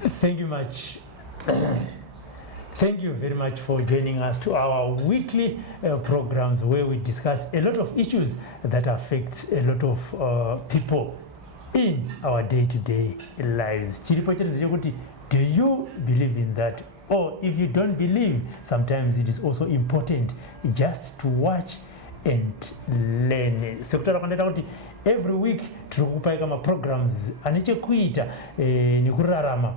Thank you much. Thank you very much for joining us to our weekly programs where we discuss a lot of issues that affect a lot of people in our day-to-day lives. Do you believe in that? Or if you don't believe, sometimes it is also important just to watch and learn. So every week tikupaika programs anechekuita nekurarama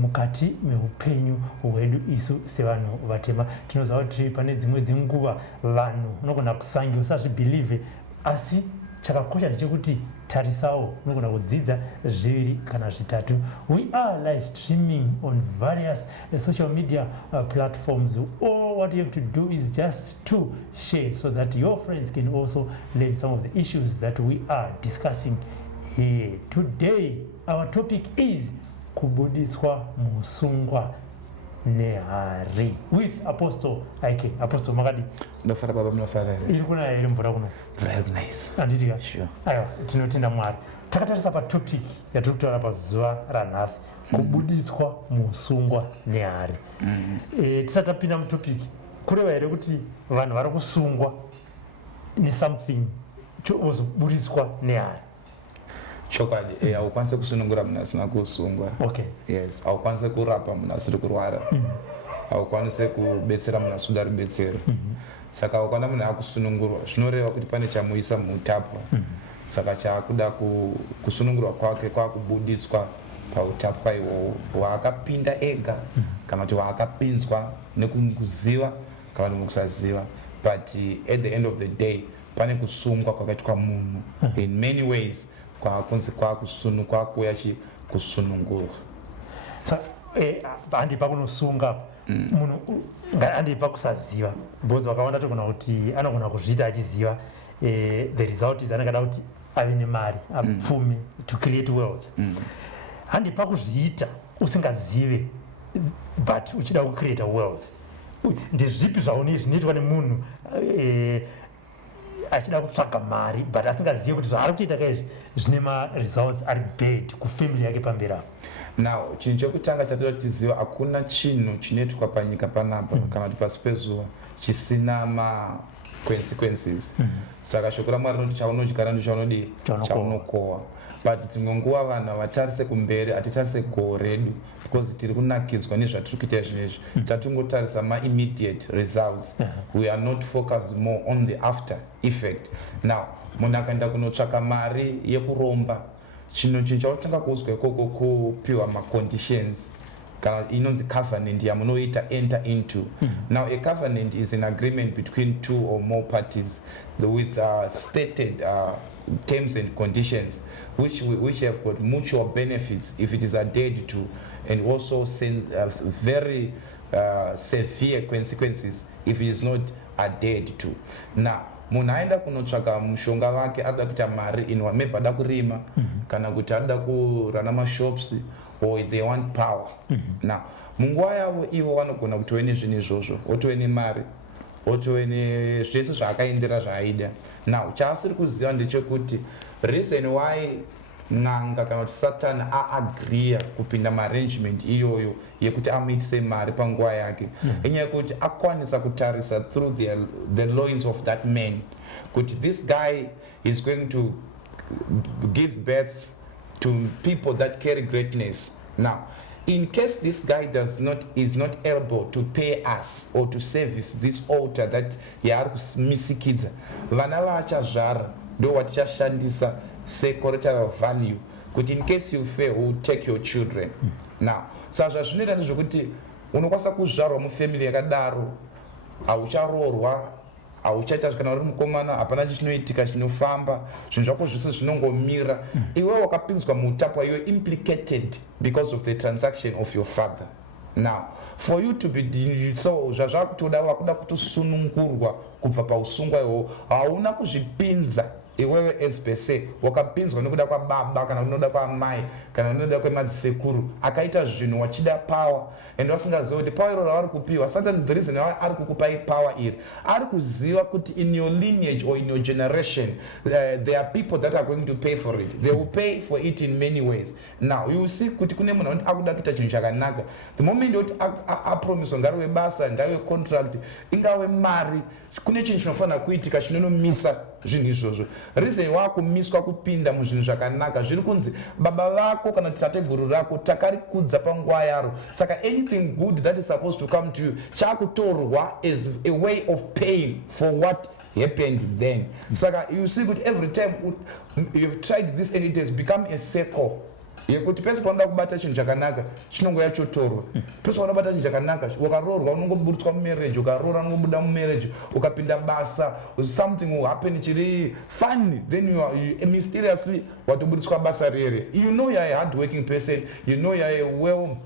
mukati meupenyu hwedu isu sevanhu vatema. Tinoziva kuti pane dzimwe dzenguva vanhu unogona kusange usazvibhilive, asi chakakosha ndechekuti tarisawo unogona kudzidza zviviri kana zvitatu. We are live streaming on various social media platforms. All what you have to do is just to share so that your friends can also learn some of the issues that we are discussing here. Today our topic is Kuburitswa musungwa nehari with Apostle Ike. Apostle Makadi. Ndofara baba mnofara. Iri kuna iri mvura kuno. Very nice. Anditika. Sure. Aiwa, tinotenda Mwari. Takatarisa pa topic yatiri kutaura pazuva ranhasi, Kuburitswa musungwa nehari. Tisati tapinda mutopic, kureva here kuti vanhu vari kusungwa something chozoburitswa nehari. Chokwadi, haukwanise kusunungura munhu asina kusungwa. Okay. Yes, haukwanise kurapa munhu asiri kurwara. Haukwanise kubetsera munhu asiri kubetsera. Saka ukanda munhu akusunungurwa, zvinoreva kuti pane chamuisa muutapwa. Saka chakuda kusunungurwa kwake kwakubuditswa pautapwa iwohwo hwaakapinda ega kana kuti hwaakapinzwa nekuziva kana mukusaziva. But at the end of the day pane kusungwa kwakaitwa munhu in many ways kwakuuya kusunungurwa. Saka handi pakunosunga munhu handi pakusaziva, because vakawanda togona kuti anogona kuzviita achiziva the result is anenge ada kuti ave nemari apfumi to create wealth. Handi pakuzviita usingazive but uchida kucreate wealth. Ndezvipi zvinoitwa nemunhu achida kutsvaga mari but asingazive kuti zvaari kuita kaizvi zvine ma-results ari bad kufamily yake pamberi apo. Now chinhu chekutanga chatoda tiziva, hakuna chinhu chinoitwa panyika panapa kana kuti pasi pezuva chisina ma-consequences. Saka shoko raMwari rinoti chaunodyara ndicho chaunokohwa. But dzimwe nguva vanhu havatarise kumberi, hatitarise goal redu because tiri kunakidzwa nezvatiri kuita zvinezvi. Tatungotarisa ma-immediate results. We are not focused more on the after effect. Now munhu akaenda kunotsvaka mari yekuromba, chinhu chautanga kuzwa ikoko kupiwa ma-conditions kana inonzi covenant yamunoita enter into. Now a covenant is an agreement between two or more parties with stated terms and conditions which have got mutual benefits if it is adhered to, and also very severe consequences if it is not adhered to. Now munhu aenda kunotsvaka mushonga wake ada kuita mari maybe ada kurima kana kuti ada kurana mashops or they want power. Now munguva yavo ivo vanogona kutove nezvinhu izvozvo, wotove nemari, wotove nezvese zvaakaendera zvaaida. Now chaasiri kuziva ndechekuti reason why n'anga kana kuti Satani aagreeya kupinda maarrangement iyoyo yekuti amuitise mari panguva yake enyaya yekuti akwanisa kutarisa through the loins of that man kuti this guy is going to give birth to people that carry greatness. Now in case this guy is not able to pay us or to service this altar that yaari kumisikidza, vana vaachazvara ndo vatichashandisa collateral value kuti in case you fail we'll take your children. Now saka zvinoita ndezvekuti unokwanisa kuzvarwa mufamily yakadaro, haucharoorwa, hauchaita kana uri mukomana, hapana chinoitika chinofamba, zvinhu zvako zvese zvinongomira. Iwe wakapinzwa muutapwa, you are implicated because of the transaction of your father. Now for you to be so zvazvakutoda wakuda kutosunungurwa kubva pausungwa ihwo, hauna kuzvipinza iwewe as per se wakapinzwa nekuda kwababa kana unoda kwamai kana unoda kwemadzisekuru akaita zvinhu wachida power and wasingaziva kuti power iro ravari kupiwa certain the reason why ari kukupai power iri ari kuziva kuti in your lineage or in your generation there are people that are going to pay for it. They will pay for it in many ways. Now you see kuti kune munhu anoti akuda kuita chinhu chakanaka, the moment yoti apromise ngariwe basa ngariwe contract ingave mari kune chinhu chinofanira kuitika chinonomisa zvinhu izvozvo. Reason wakumiswa kupinda muzvinhu zvakanaka zviri kunzi baba vako kana tateguru rako takarikudza panguva yaro, saka anything good that is supposed to come to you chakutorwa as a way of paying for what happened then. Saka you see that every time you've tried this and it has become a circle. Yekuti pese paunoda kubata chinhu chakanaka chinongoya chotorwa, pese paunoda kubata chinhu chakanaka ukaroorwa unongoburutswa mumarriage, ukaroora unongobuda mumarriage, ukapinda basa something will happen chiri funny, then you mysteriously watoburutswa basa rere. You know you are a hard working person, you know you are a well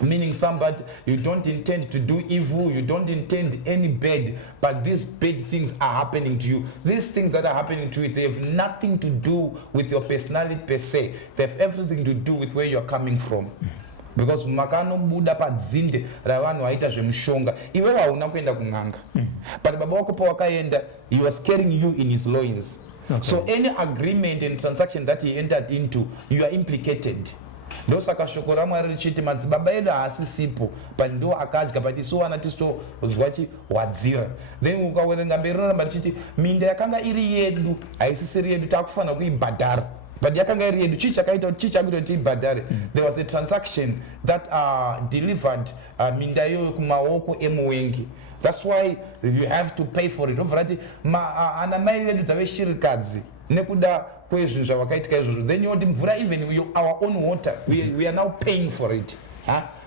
meaning somebody, you don't intend to do evil, you don't intend any bad, but these bad things are happening to you. These things that are happening to you, they have nothing to do with your personality per se. They have everything to do with where you're coming from. Because makanobuda padzinde ravanhu vaita zvemushonga iwe hauna kuenda kun'anga, but baba wako pawakaenda he was carrying you in his loins. Okay. So any agreement and transaction that he entered into, you are implicated. Ndosaka shoko raMwari richiti madzibaba edu haasisipo but ndo akadya but isu wana tisozwa wadzira. Then ukawerenga mberi roramba richiti minda yakanga iri yedu haisisiri yedu takufanira kuibhadhara, but yakanga iri yedu chii chakaita kuti chii chakuita kuti tiibhadhare. There was a transaction that delivered minda iyoyo kumaoko emuwengi. That's why you have to pay for it. Overati ana mai vedu dzaveshirikadzi nekuda kwezvinhu zvavakaitika izvozvo, then yoti mvura even our own water we are now paying for it.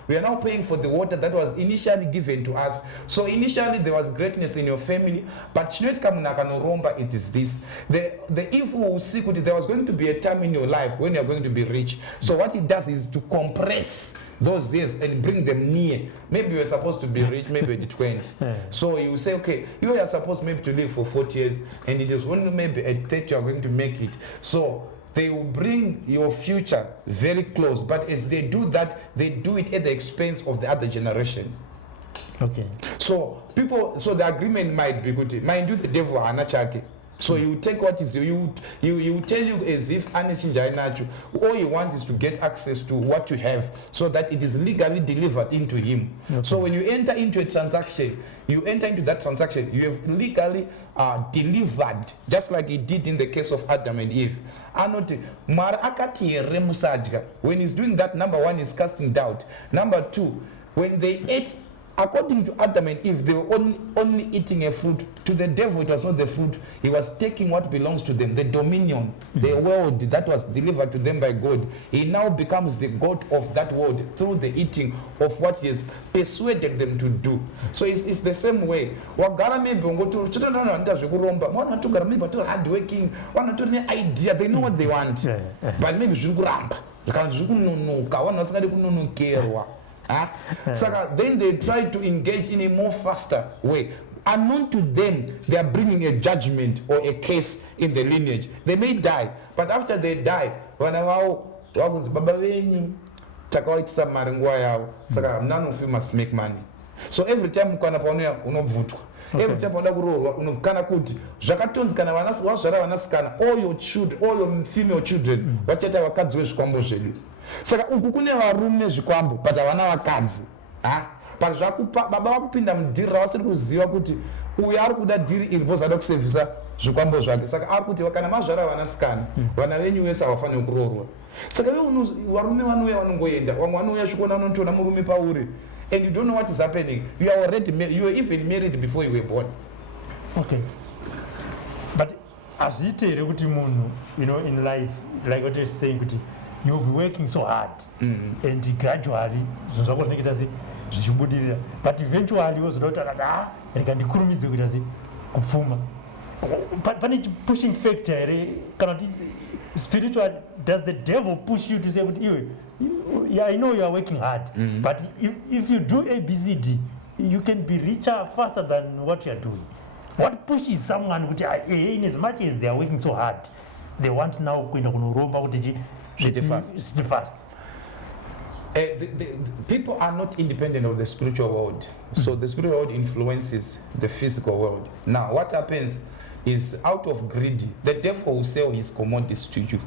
We are now paying for the water that was initially given to us. So initially there was greatness in your family, but chinoitika munhu akanoromba, it is this. The evil will see kuti there was going to be a time in your life when you are going to be rich. So what it does is to compress those years and bring them near. Maybe you were supposed to be rich, maybe at 20. So you say, okay, you are supposed maybe to live for 40 years, and it is only maybe at 30 you are going to make it. So they will bring your future very close, but as they do that, they do it at the expense of the other generation. Okay. So the agreement might be good. Mind you, the devil anachake. So you take what is you tell you as if anechinja inacho. All you want is to get access to what you have so that it is legally delivered into him. Okay. So when you enter into a transaction, you enter into that transaction, you have legally delivered, just like he did in the case of Adam and Eve. When he's doing that, number one, is casting doubt. Number two, when they ate, according to Adam and Eve, they were only eating a fruit. To the devil, it was not the fruit. He was taking what belongs to them, the dominion, the world that was delivered to them by God. He now becomes the God of that world through the eating of what he has persuaded them to do. So it's the same way. Idea, they know what they want. But maybe then they try to engage in a more faster way. Unknown to them, they are bringing a judgment or a case in the lineage. They may die, but after they die, none of you must make money. So every time every time all your children, all your female children, saka uku kune varume zvikwambo but havana vakadzi. But zvakupa baba vakupinda mudhiri ravasiri kuziva kuti uyu ari kuda dhiri iri bozada kusevhisa zvikwambo zvake, saka ari kuti kana mazvara vanasikana vana venyu vese havafaniri kuroorwa. Saka varume vanouya vanongoenda, vamwe vanouya svikuona vanotoona murume pauri and you don't know what is happening. You are already you were even married before you were born. Okay, but azviite kuti munhu, you know, in life, like what you're saying, kuti you'll be working so hard and gradually but eventually rega ndikurumidze kuita sei kupfuma. Pane pushing factor here kana kuti spiritual, does the devil push you to say kuti iwe, yeah, I know you are working hard, but if you do ABCD you can be richer faster than what you are doing. What pushes someone in as much as they are working so hard, they want now to fast? The people are not independent of the spiritual world. So the spiritual world influences the physical world. Now, what happens is, out of greed, the devil will sell his commodities to you.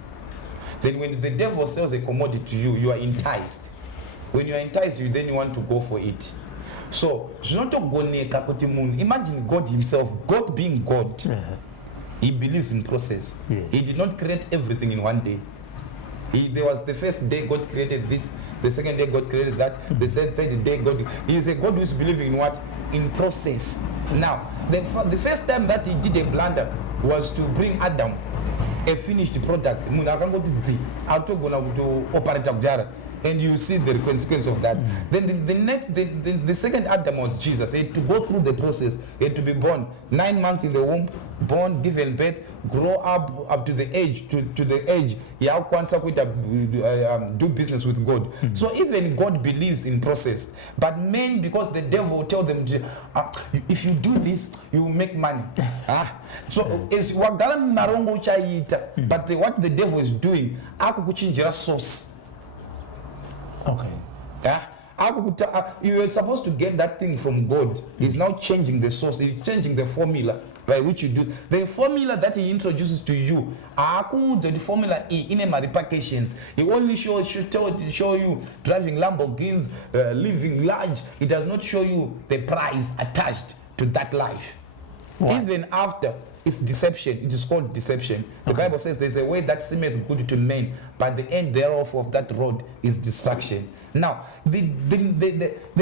Then when the devil sells a commodity to you, you are enticed. When you are enticed, then you want to go for it. So, imagine God himself, God being God, he believes in process. Yes. He did not create everything in one day. There was the first day God created this, the second day God created that, the third day God. He is a God who is believing in what? In process. Now, the first time that he did a blunder was to bring Adam a finished product. And you see the consequence of that. Then the second Adam was Jesus. He had to go through the process. He had to be born 9 months in the womb, born, given birth, grow up to the age, to the age. Do business with God. So even God believes in process. But men, because the devil will tell them, if you do this, you will make money. So it's what the devil is doing, source. Okay. You were supposed to get that thing from God. He's now changing the source. He's changing the formula by which you do. The formula that he introduces to you, the formula in repercussions. He only show you driving Lamborghinis, living large. He does not show you the price attached to that life. What? Even after. It's deception. It is called deception. The Bible says there's a way that seemeth good to men, but the end thereof of that road is destruction. Now, the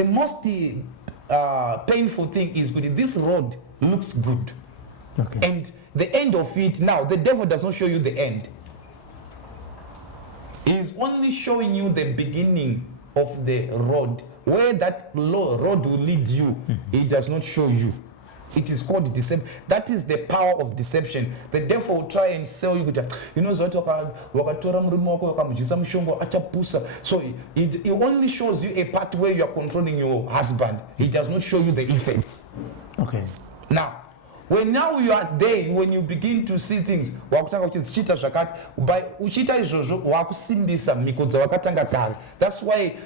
most painful thing is when this road looks good. Okay. And the end of it, now, the devil does not show you the end. He is only showing you the beginning of the road. Where that road will lead you, he does not show you. It is called deception. That is the power of deception. The devil will try and sell you. You know, so he only shows you a part where you are controlling your husband. He does not show you the effects. Okay. Now, when now you are there, when you begin to see things, that's why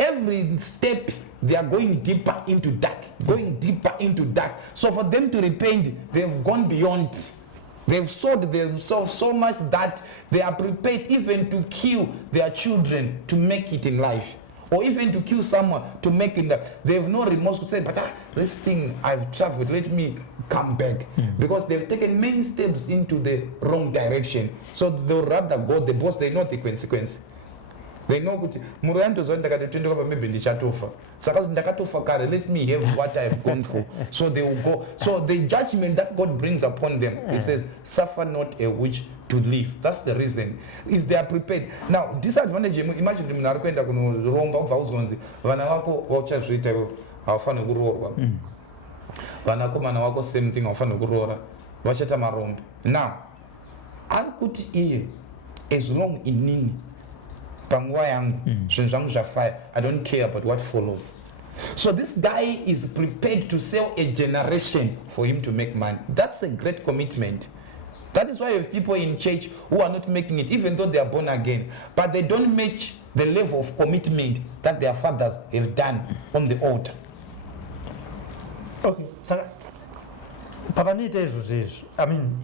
every step they are going deeper into dark, So for them to repent, they've gone beyond. They've sold themselves so much that they are prepared even to kill their children to make it in life. Or even to kill someone to make it that. They have no remorse to say, but this thing I've traveled, let me come back. Because they've taken many steps into the wrong direction. So they'll rather go, the boss, they know the consequence. They know maybe let me have what I've gone for. So they will go. So the judgment that God brings upon them, he says, suffer not a witch to live. That's the reason. If they are prepared. Now, disadvantage, imagine them nakwenda kunoromba kubva uzonzi vana vako vauchazviita havafaniri kuroorwa. Vanakomana vako same thing havafaniri kuroora. Vachaita marombe. Now, ari kuti iye as long inini panguva yangu zvinhu zvangu zvafaya, I don't care about what follows. So this guy is prepared to sell a generation for him to make money. That's a great commitment. That is why you have people in church who are not making it, even though they are born again, but they don't match the level of commitment that their fathers have done on the altar. Okay, so Papa, I mean,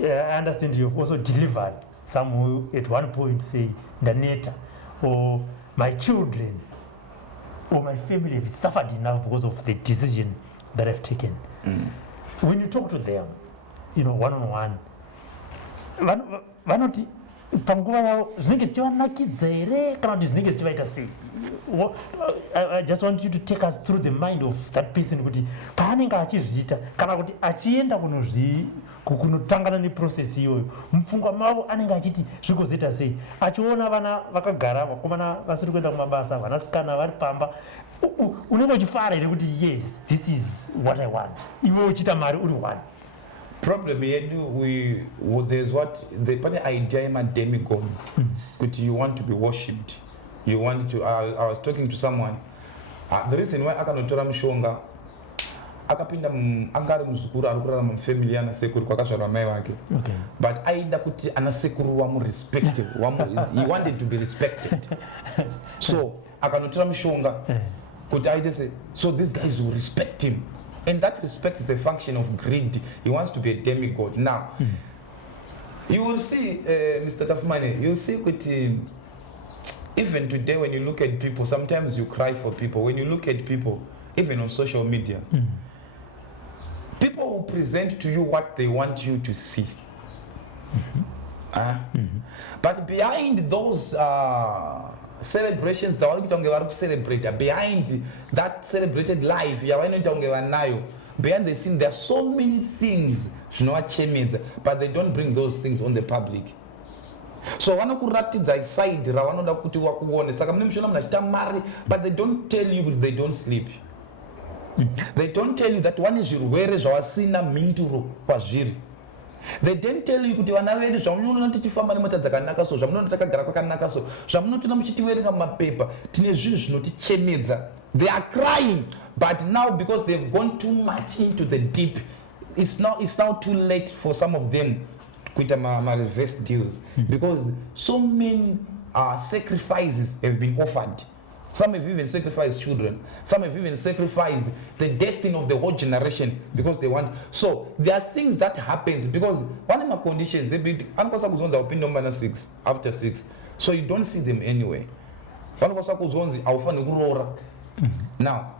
I understand you've also delivered some who at one point say, Daneta, or my children, or my family have suffered enough because of the decision that I've taken. When you talk to them, one-on-one, vanoti panguva yavo zvinenge zvichivanakidza here kana kuti zvinenge zvichivaita sei? I just want you to take us through the mind of that person kuti paanenge achizviita kana kuti achienda kunotangana neprocess iyoyo mupfungwa mavo anenge achiti zvikozoita sei, achiona vana vakagara, vakomana vasiri kuenda kumabasa, vanasikana vari pamba, unenge uchifara here kuti yes, this is what I want, iwe uchiita mari uri one. Problem yedu, there's what the idea of demigods. You want to be worshipped. You want to. I was talking to someone The reason why akanotora mushonga akapinda angari muzukuru ari kurarama mufamily yana sekuru kwakazvarwa mai vake, but aida kuti ana sekuru wamurespect, he wanted to be respected. So akanotora mushonga kuti aite se, so these guys will respect him, and that respect is a function of greed. He wants to be a demigod. Now you will see, Mr. Tafumane, you will see with even today when you look at people, sometimes you cry for people. When you look at people, even on social media, people will present to you what they want you to see. But behind those celebrations, behind that celebrated life, behind the scene, there are so many things, but they don't bring those things on the public. So vanokuratidza side ravanoda kuti vakuone, saka mune mushona munachita mari, but they don't tell you they don't sleep. They don't tell you that one is zvirwere zvavasina mhinduro kwazviri. They don't tell you kuti vana vedu zvamunoona tichifamba nemota dzakanaka so, zvamunoona takagara kwakanaka so, zvamunotoona muchitiverenga mumapepa tine zvinhu zvinotichemedza. They are crying, but now because they've gone too much into the deep, it's now too late for some of them to my reverse deals, because so many sacrifices have been offered. Some have even sacrificed children. Some have even sacrificed the destiny of the whole generation because they want. So there are things that happens because one of my conditions, they be number 6 after 6, so you don't see them anyway. One of us now,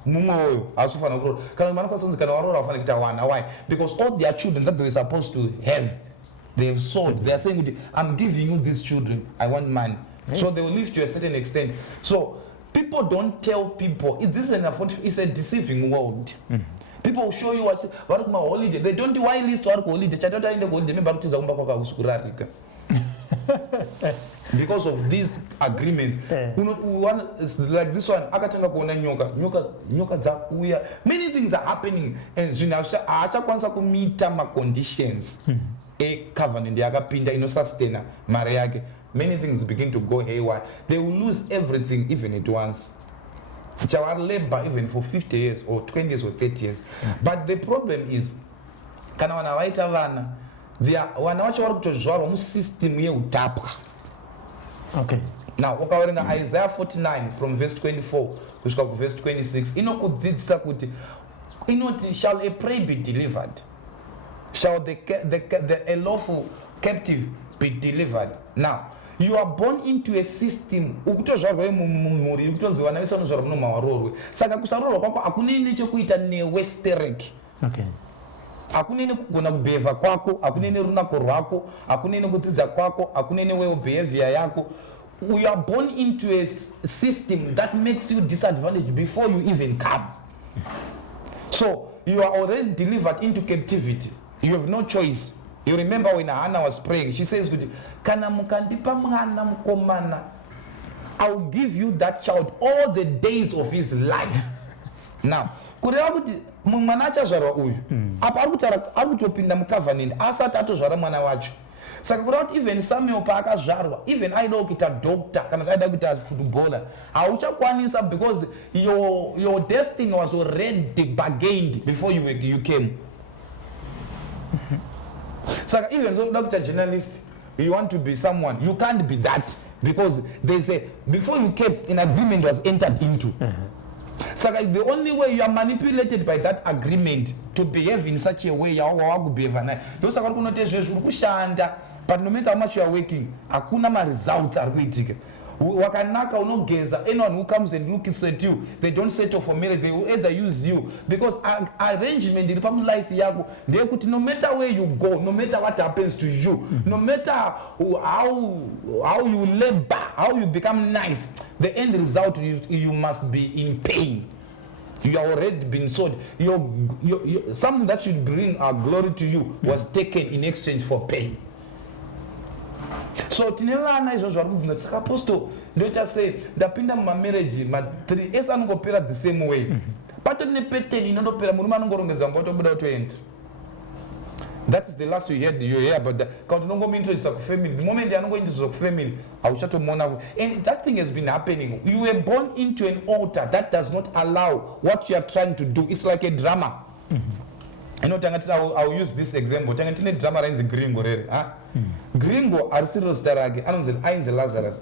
why? Because all their children that they were supposed to have, they have sold. They are saying, I'm giving you these children, I want money. So they will live to a certain extent. So people don't tell people, it's a deceiving world. People will show you what my holiday. They don't do why list work holiday. Because of these agreements, one is like this one. Many things are happening, and conditions. A covenant, many things begin to go haywire. They will lose everything, even at once. Our labor, even for 50 years, or 20 years, or 30 years. But the problem is, system. Okay. Now, Isaiah 49 from verse 24 to verse 26. Shall a prey be delivered? Shall a lawful captive be delivered? Now, you are born into a system. Okay. Akunene kugona kubehave kwako, akunene runako rwako, akunene kudzidza kwako, akunene way behavior yako. We are born into a system that makes you disadvantaged before you even come. So you are already delivered into captivity. You have no choice. You remember when Hannah was praying, she says, "Kana mukandipa mwana mukomana, I will give you that child all the days of his life." Now, kureva kuti mwana achazvarwa uyu apa ari kutopinda mucovenant asati atozvara mwana wacho. Saka kureva kuti even Samuel paakazvarwa, even aidawo kuita doctor kana aida kuita footballer, hauchakwanisa because your destiny was already bargained before you came. Saka even though Dr. Journalist, you want to be someone, you can't be that because they say before you came, an agreement was entered into. So the only way you are manipulated by that agreement to behave in such a way, you are behave. Those are going to tell, but no matter how much you are working, akuna results are going. Wakanaka unogeza, anyone who comes and looks at you, they don't settle for marriage, they will either use you because arrangement in the public life yago, they could no matter where you go, no matter what happens to you, no matter how you labor, how you become nice, the end result you must be in pain. You are already been sold. Something that should bring glory to you was taken in exchange for pain. So tinevana izvo zvari kubvunza saka apostle ndoita sei ndapinda mumamarriage ma3 ese anongopera the same way pato ne pattern inondopera murume anongorongedza mbotobuda utoenda That's the last you hear about that. Family. The moment they are not going into family, and that thing has been happening. You were born into an altar that does not allow what you are trying to do. It's like a drama. I know I'll use this example. Drama runs Gringo. Gringo are serious darage. I know Lazarus.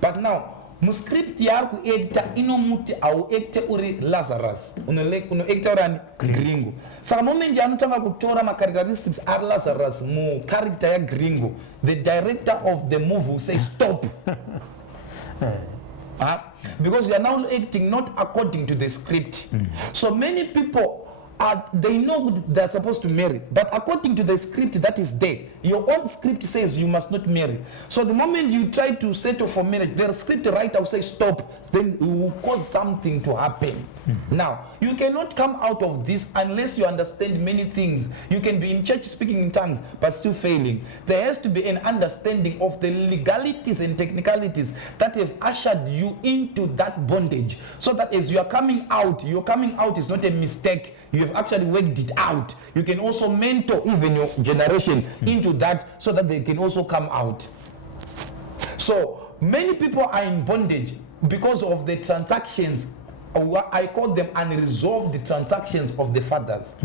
But now, muscript yaku ekta inomuti au ekte uri Lazarus uno ekta urani Gringo. Saka moment yanutanga kutora ma characteristics are Lazarus mu character ya Gringo, the director of the movie will say stop. Because you are now acting not according to the script. So many people they know they're supposed to marry, but according to the script that is there, your own script says you must not marry. So the moment you try to settle for marriage, the script writer will say stop, then it will cause something to happen. Now, you cannot come out of this unless you understand many things. You can be in church speaking in tongues, but still failing. There has to be an understanding of the legalities and technicalities that have ushered you into that bondage, so that as you are coming out, your coming out is not a mistake. You have actually worked it out. You can also mentor even your generation into that, so that they can also come out. So many people are in bondage because of the transactions, or what I call them unresolved transactions of the fathers.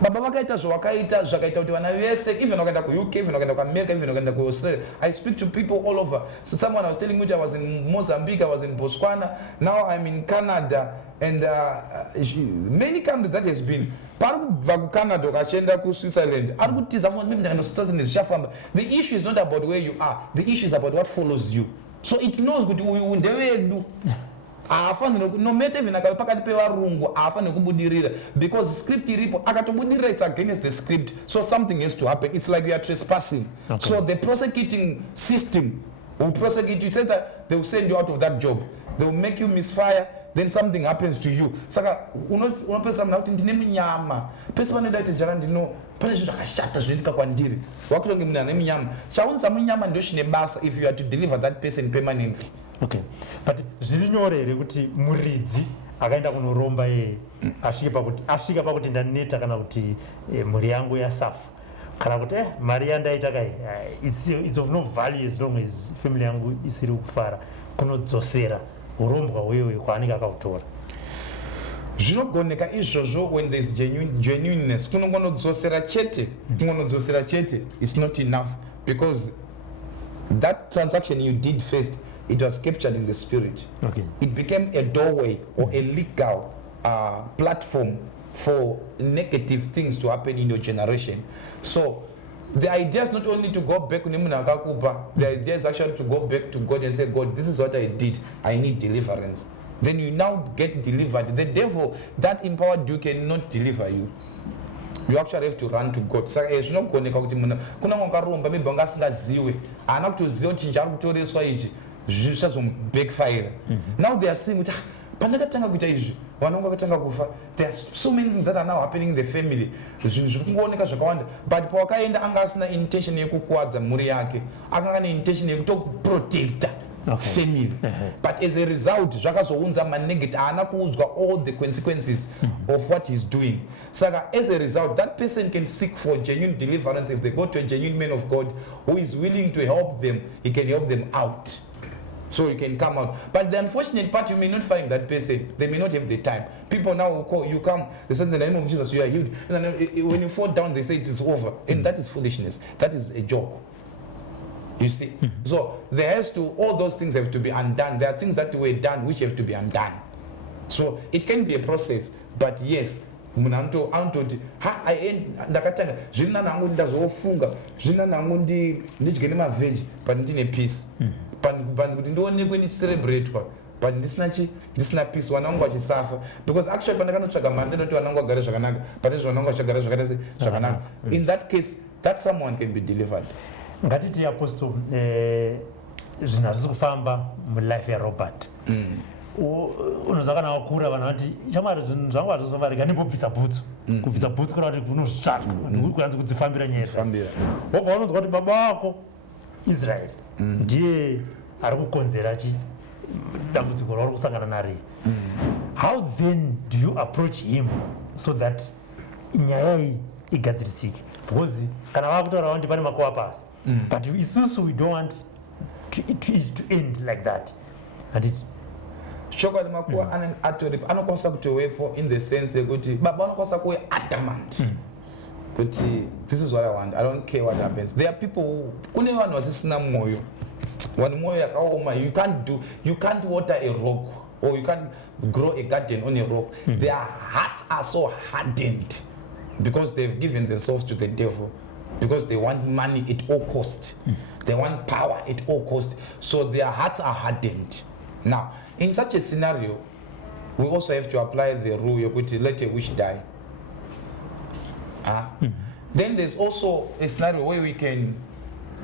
Baba wakaita zvakaita kuti vana vese, even wakaenda ku UK, even wakaenda ku America, even wakaenda ku Australia. I speak to people all over. So someone I was telling me, I was in Mozambique, I was in Botswana, now I'm in Canada, and many countries that has been. Canada, Switzerland. The issue is not about where you are. The issue is about what follows you. So it knows good. No matter because script it's against the script, so something has to happen. It's like you are trespassing. Okay. So the prosecuting system will prosecute you. Say that they will send you out of that job. They will make you misfire. Then something happens to you. Saka unopesa mna kuti ndine mnyama. Pesa vanoda kuti njara ndino pane zvinhu zvakashata zvinoitika kwandiri. Wakutonge muna nemnyama. Chaunza munyama ndio chine basa if you are to deliver that person permanently. Okay. But zviri nyore here kuti muridzi akaenda kunoromba asvika pakuti ndaneta kana kuti mhuri yangu yasafa. Kana kuti mari yandaita kai it's of no value as long as family yangu isiri kufara. Kunodzosera urombwa wewe kwaanenge akautora. Zvinogoneka izvozvo when there is genuineness. Kunongonodzosera chete is not enough, because that transaction you did first, it was captured in the spirit. Okay. It became a doorway or a legal platform for negative things to happen in your generation. So the idea is not only to go back, the idea is actually to go back to God and say, God, this is what I did. I need deliverance. Then you now get delivered. The devil that empowered you cannot deliver you. You actually have to run to God. So it's not going to backfire. Now they are saying, there are so many things that are now happening in the family. But pokaenda angasina intention yekukuwadza mhuri yake, akanga intention yekutoprotecta family. But as a result, zvakazounza manegate haana kuudzwa all the consequences of what he's doing. Saka as a result, that person can seek for genuine deliverance. If they go to a genuine man of God who is willing to help them, he can help them out. So you can come out. But the unfortunate part, you may not find that person. They may not have the time. People now will call, you come, they say in the name of Jesus, you are healed. And then when you fall down, they say it is over. And that is foolishness. That is a joke. You see? So there has to, all those things have to be undone. There are things that were done which have to be undone. So it can be a process, but yes, munanto antoti ndakatanga zvina nangu ndazofunga zvina nangu ndidyene maveg but ndine peace panhu kuti ndionekwe ndichicerebratwa but ndisina peace. Vanangu vachisafa because actually pandakanotsvaga mari ndinoti vanangu vagare zvakanaka but izvo vanangu vachagara zvakanaka. In that case, that someone can be delivered. Ngatiti apostle zvinhu hazvisi kufamba mulife yaRobert. Unoziva kana wakura vanhu vati chamari zvinhu zvangu hazvizofarika ndibvisa bhutsu. Kubvisa bhutsu kana kuti kunozvatsva kuanzi kudzifambira nyaya. Wobva unonzwa kuti baba vako Israel ndiye ari kukonzera dambudziko rauri kusangana naro. How then do you approach him so that nyaya iyi igadzirisike, because kana vakutora kuti pane makoapasi, but isusu we don't want it to end like that. And it's chokwadi makuwa atoripo anokwanisa kutowepo in the sense yekuti baba anokwanisa kuve adamant kuti this is what I want, I don't care what happens. There are people who kune vanhu vasisina mwoyo, vanhu mwoyo yakaoma. You can't water a rock, or you can't grow a garden on a rock. Their hearts are so hardened because they've given themselves to the devil, because they want money at all cost. They want power at all cost. So their hearts are hardened. Now, in such a scenario, we also have to apply the rule, let a wish die. Then there's also a scenario where we can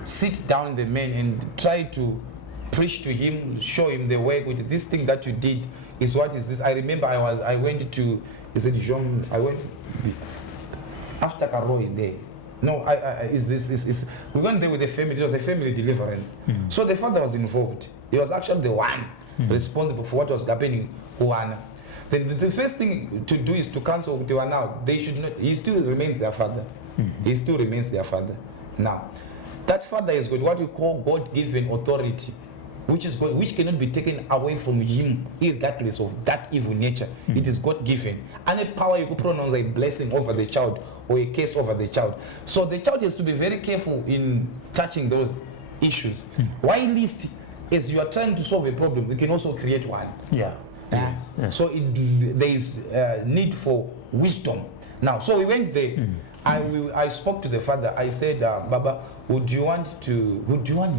sit down the man and try to preach to him, show him the way with this thing that you did is what is this. I remember I went to, he said, Jean, I went after Karoi there. No, we went there with the family. It was a family deliverance. So the father was involved. He was actually the one responsible for what was happening. Then the first thing to do is to cancel now. They should not. He still remains their father. He still remains their father. Now, that father is got what we call God-given authority, which is God, which cannot be taken away from him, regardless of that evil nature. It is God-given. And a power you could pronounce a blessing over the child or a curse over the child. So the child has to be very careful in touching those issues. Why least as you are trying to solve a problem, you can also create one. Yeah. Yes. So there is need for wisdom. Now, so we went there. I spoke to the father. I said, Baba, would you want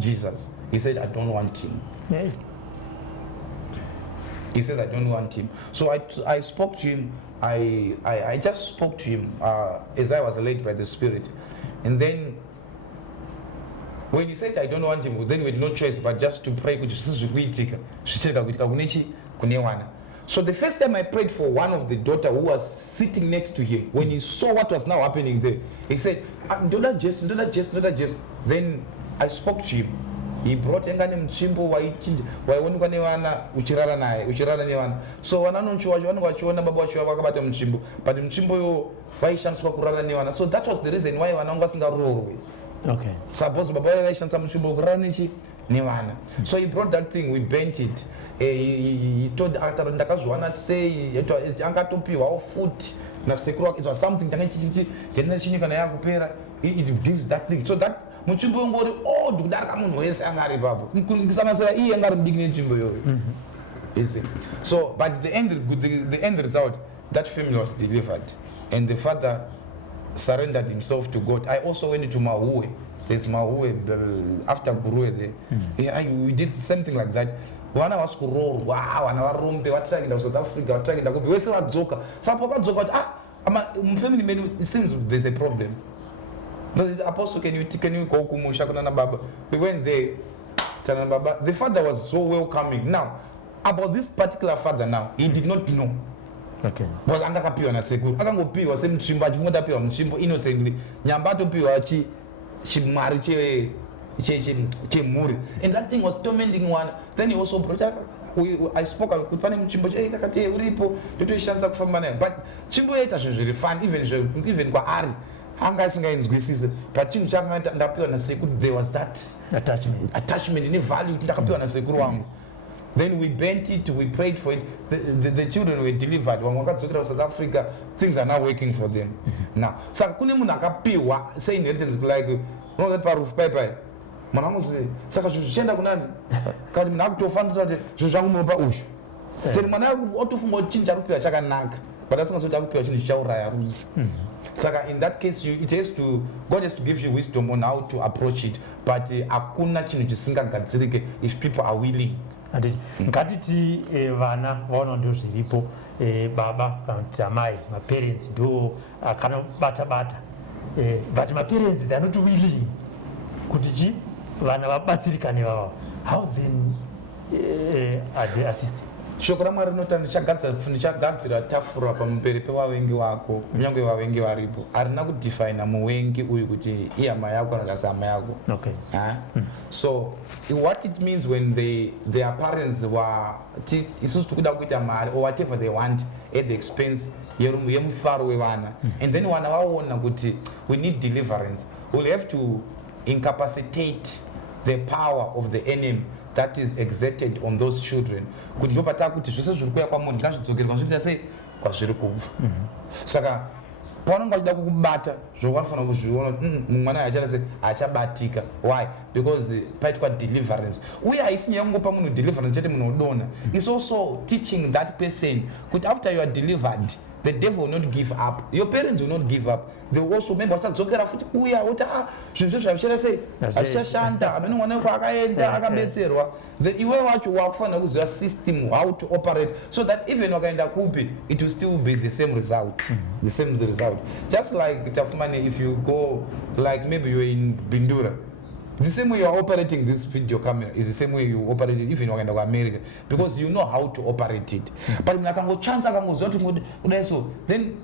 Jesus? He said, I don't want him. Yeah. He said, I don't want him. So I spoke to him. I just spoke to him as I was led by the Spirit. And then when he said, I don't want him, then we had no choice but just to pray. So the first time I prayed for one of the daughter who was sitting next to him, when he saw what was now happening there, he said, don't adjust. Then I spoke to him. He brought engane mchimbo waiwonekwa nevana uchirara nevana. So vana vachiona baba vachiva vakabata mchimbo, but mchimbo yo vaishandiswa kurara nevana. So that was the reason why vana vanga vasingaroorwe. Okay. Suppose baba vaishandisa mchimbo kurara nevana. So he brought that thing, we bent it. He told ndakazwana sei angatopiwawo futi nasekuru wake. It was something chanyana yakupera. It gives that thing. So that muchimbo ngori ndikudarika munhu wese angari papo kusanganisira iye angari mudiki nechimbo iyoyo. So but the end result, that family was delivered and the father surrendered himself to God. I also went to MuHari. There's MuHari after Gurue there. We did something like that. Vana was kuroorwa, vana varombe vatsvakinda South Africa, vatsvakinda kupi vese vadzoka. Saka vakadzoka kuti family menu, it seems there's a problem. The apostle, can you go kumusha kuna na baba? We went there. Tana baba. The father was so welcoming. Now, about this particular father now, he did not know. Okay. Was angakapiwa na sekuru. Akangopiwa semchimbo achifunda piwa mchimbo innocently. Nyambato piwa chimari chemuri. And that thing was tormenting one. Then he also brought I spoke kuti pane mchimbo takati uripo ndotoishandisa kufamba nayo. But chimbo yaita zvinhu zviri fun even kwaari. Anga asingainzwisise, but chinhu chakanga ndapiwa nasekuru, there was that attachment in a value ndakapiwa nasekuru wangu. Then we bent it, we prayed for it. The children were delivered. When wakadzokera South Africa, things are now working for them. Now, saka kune munhu akapiwa say inheritance like that paroof pai. Mwana wangu saka zvinhu zvichienda kunani? Kana munhu akutofanira kuti zvinhu zvangu munopa ushu. Then mwana wangu otofunga kuti chinhu charupiwa chakanaka, but asingazoti akupiwa chinhu chichauraya rudzi. Saka in that case God has to give you wisdom on how to approach it, but hakuna chinhu chisingagadzirike if people are willing. Ngatiti vana vaona ndo zviripo, baba kana kuti amai, parents ndo kana bata but my parents, they are not willing kuti vana vabatsirikane vavo. How then are they assisting? Shoko raMwari rinoti ndichagadzira tafura pamberi pevavengi vako kunyange vavengi varipo. Harina kudefine muvengi uyu kuti ihama yako kana kuti hama yako. Okay. So what it means when their parents were isusu tikuda kuita mari or whatever they want at the expense yemufaro wevana. And then vana vaona kuti we need deliverance. We'll have to incapacitate the power of the enemy that is exerted on those children. Kuti ndopata kuti zvose zviri kuuya kwamunhu ngazvidzokerwa zviita sei kwazviri kubva. Saka paunenge uchida kukubata zvokwanofanira kuzviona mwana hachabatika. Why? Because paitwa deliverance. Uye haisi yangopa munhu deliverance chete munhu odona. It's also teaching that person kuti after you are delivered, the devil will not give up. Your parents will not give up. They will also remember vasadzokera futi kuuya uti zvinhu zvazvichera sei hazvichashanda amene mwana wako akaenda akabetserwa. Iwe wacho wakufanira kuziva system how to operate so that even wakaenda kupi it will still be the same result. The same result. Just like Tafumane, if you go like maybe you're in Bindura, the same way you are operating this video camera is the same way you operate it even when you are America, because you know how to operate it. But when I can go chance, I can go so then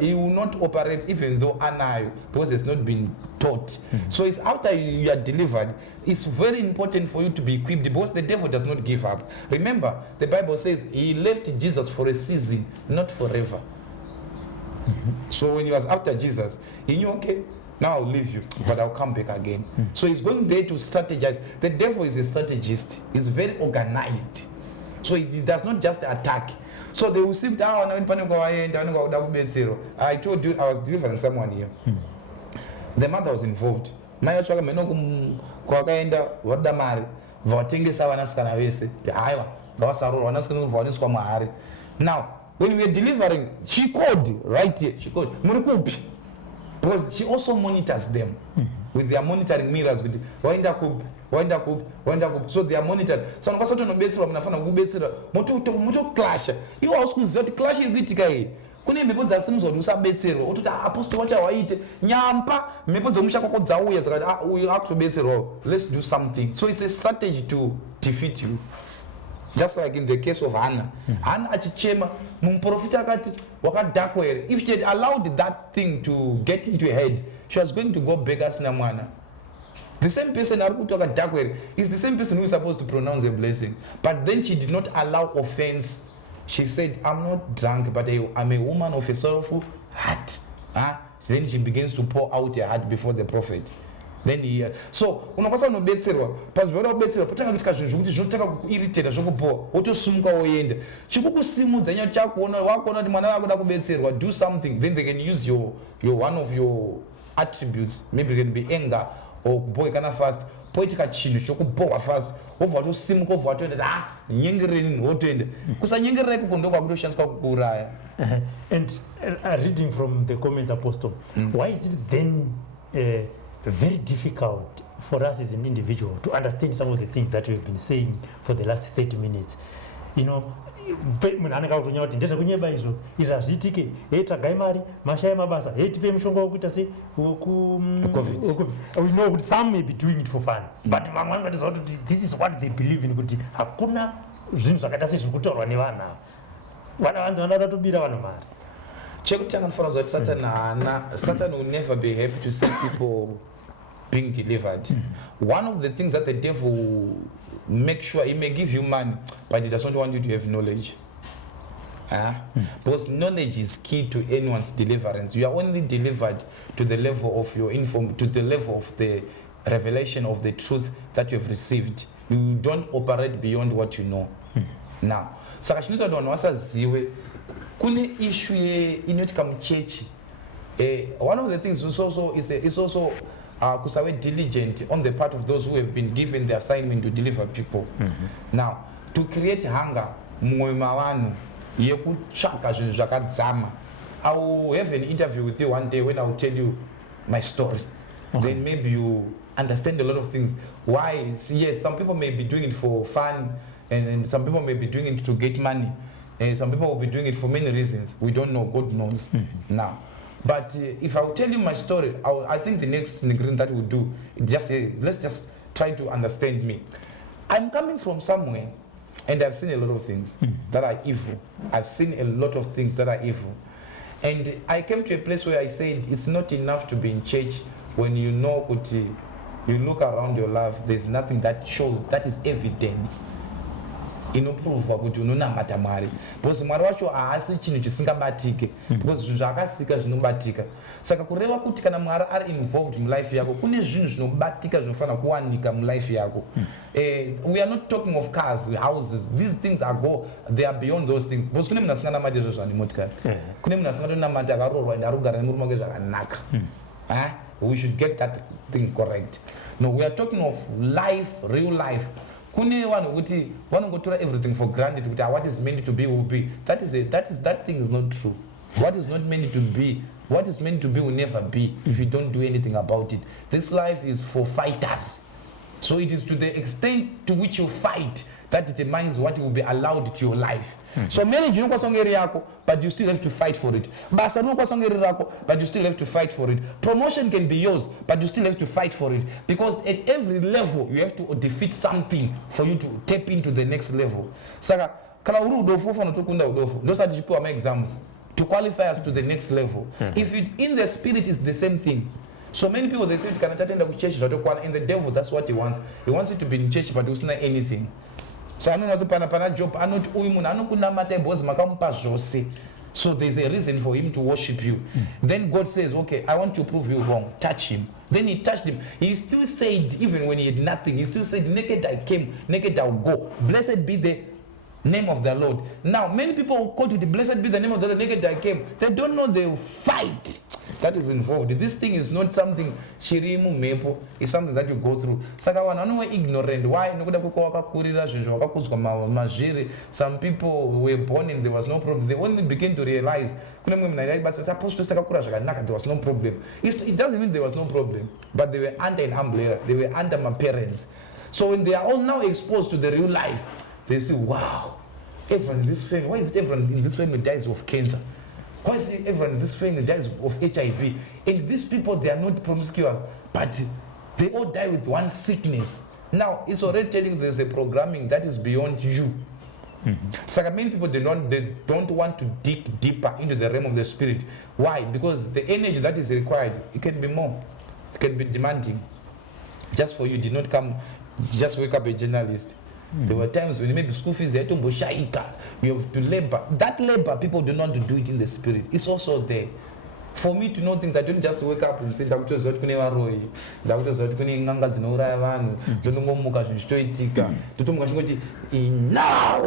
he will not operate even though anayo, because it's not been taught. So it's after you are delivered, it's very important for you to be equipped, because the devil does not give up. Remember, the Bible says he left Jesus for a season, not forever. So when he was after Jesus, he knew, okay, now I'll leave you, but I'll come back again. So he's going there to strategize. The devil is a strategist. He's very organized. So he does not just attack. So they will see down. I told you I was delivering someone here. The mother was involved. Now when we were delivering, she called right here. She called because she also monitors them with their monitoring mirrors. With wind up, so they are monitored. So no matter what betsira mnafana kubetsira moto clash. You also zoti clash ikitika. Kune mhepo dzasimuzwa kuti usabetserwa uti apostle wacha waite nyampa mhepo dzomusha kwako dzauya dzakati uyu akutobetserwa, let's do something. So it's a strategy to defeat you. Just like in the case of Hannah. Hannah achichema mumprofita akati wakadhakwa here. If she had allowed that thing to get into her head, she was going to go beg asina mwana. The same person arikuti wakadhakwa here is the same person who is supposed to pronounce a blessing, but then she did not allow offense. She said, I'm not drunk, but I'm a woman of a sorrowful heart. So then she begins to pour out her heart before the prophet. Then he, so unapasa unobetserwa pazvora ubetserwa potanga kutika zvinhu zvokuti zvinotaka kuirritata zvokupoa wotosumuka woenda chikukusimudza nyaya chakuona wakuona kuti mwana wako da kubetserwa, do something, then they can use your one of your attributes, maybe it can be anger or kuboekana fast, poitika chinhu chokubohwa fast wobva watosimuka wobva watoenda nyengereni wotoenda kusanyengerera ikoko ndo kwakutoshandiswa kukuuraya. And reading from the comments, Apostle, why is it then very difficult for us as an individual to understand some of the things that we've been saying for the last 30 minutes? You know, munhu anenge akutonya kuti ndezvekunyeba izvo izvi hazviitike, tagai mari mashaya mabasa, tipe mushonga wokuita sei we know kuti some may be doing it for fun, but vamwe vanoziva kuti this is what they believe in, kuti hakuna zvinhu zvakaita sezviri kutaurwa nevana vana vanzi vanoda tobira vanhu mari. Chekutanga ndinofanira kuti Satan will never be happy to see people being delivered. One of the things that the devil will make sure, he may give you money, but he does not want you to have knowledge. Because knowledge is key to anyone's deliverance. You are only delivered to the level of your to the level of the revelation of the truth that you have received. You don't operate beyond what you know. Now, saka chinoita kuti vanhu vasazive kune issue inoti kamuchechi. One of the things is also kusave diligent on the part of those who have been given the assignment to deliver people. Now, to create hunger mumwoyo mavanhu yekutsvaka zvinhu zvakadzama. I will have an interview with you one day when I will tell you my story. Then maybe you understand a lot of things. Why? Yes, some people may be doing it for fun, and some people may be doing it to get money. Some people will be doing it for many reasons. We don't know. God knows. Now, but if I will tell you my story, I think the next thing that we'll do, let's just try to understand me. I'm coming from somewhere, and I've seen a lot of things that are evil. I've seen a lot of things that are evil. And I came to a place where I said, it's not enough to be in church when you know what you look around your life, there's nothing that shows, that is evidence inoprovwa kuti unonamata Mwari, because Mwari wacho haasi chinhu chisingabatike, because zvinhu zvakasika zvinobatika. Saka kureva kuti kana Mwari ari involved mulife yako, kune zvinhu zvinobatika zvinofanira kuwanika mulife yako. We are not talking of cars, houses. These things they are beyond those things. Because kune munhu asinganamati zvozvani motikari, kune munhu asingatonamati akarorwa ende arikugara nemurume wake zvakanaka. We should get that thing correct. No, we are talking of life, real life. Kune vanhu kuti vanongotora everything for granted kuti what is meant to be will be. That thing is not true. What is not meant to be, what is meant to be will never be if you don't do anything about it. This life is for fighters. So it is to the extent to which you fight that determines what will be allowed to your life. So marriage inokwanisa kunge iri yako, but you still have to fight for it. Basa rinokwanisa kunge iri rako, but you still have to fight for it. Promotion can be yours, but you still have to fight for it. Because at every level, you have to defeat something for you to tap into the next level. Saka, kana uri udofu ufana tokunda udofu. Those are the my exams to qualify us to the next level. If it in the spirit is the same thing. So many people, they say you cannot attend a church, and the devil, that's what he wants. He wants you to be in church, but it's not anything. So I know not to pana job, I not so there's a reason for him to worship you. Then God says, okay, I want to prove you wrong. Touch him. Then he touched him. He still said, even when he had nothing, he still said, naked I came, naked I'll go. Blessed be the name of the Lord. Now, many people who call to the blessed be the name of the Lord, naked I came. They don't know the fight that is involved. This thing is not something shirimu mepo. It's something that you go through. Saka wana ignorant. Why? Some people were born and there was no problem. They only begin to realize there was no problem. It doesn't mean there was no problem, but they were under an umbrella. They were under my parents. So when they are all now exposed to the real life, they say, wow, everyone in this family, why is it everyone in this family dies of cancer? Why is it everyone in this family dies of HIV? And these people, they are not promiscuous, but they all die with one sickness. Now, it's already telling you there's a programming that is beyond you. So many people, they don't want to dig deeper into the realm of the spirit. Why? Because the energy that is required, it can be more. It can be demanding. Just for you, did not come, just wake up a journalist. There were times when maybe school fees, you have to labor. That labor, people do not do it in the spirit. It's also there. For me to know things, I don't just wake up and say, now,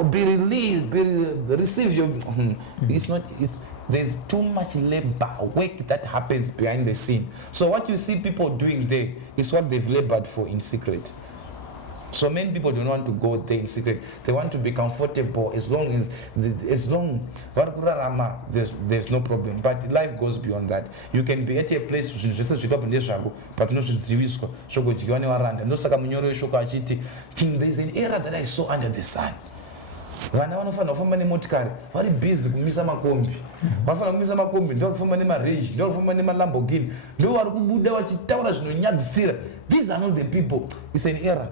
be released, receive your. It's not, there's too much labor, work that happens behind the scene. So what you see people doing there is what they've labored for in secret. So many people do not want to go there in secret. They want to be comfortable as long there's no problem. But life goes beyond that. You can be at a place but there's an era that I saw under the sun. Vana vanofana kufamba nemotikari vari busy kumisa makombi, vanofana kumisa makombi ndio kufamba nemarange, ndio kufamba nemalamborghini, ndio vari kubuda vachitaura zvinonyadzisira. These are not the people. It's an error.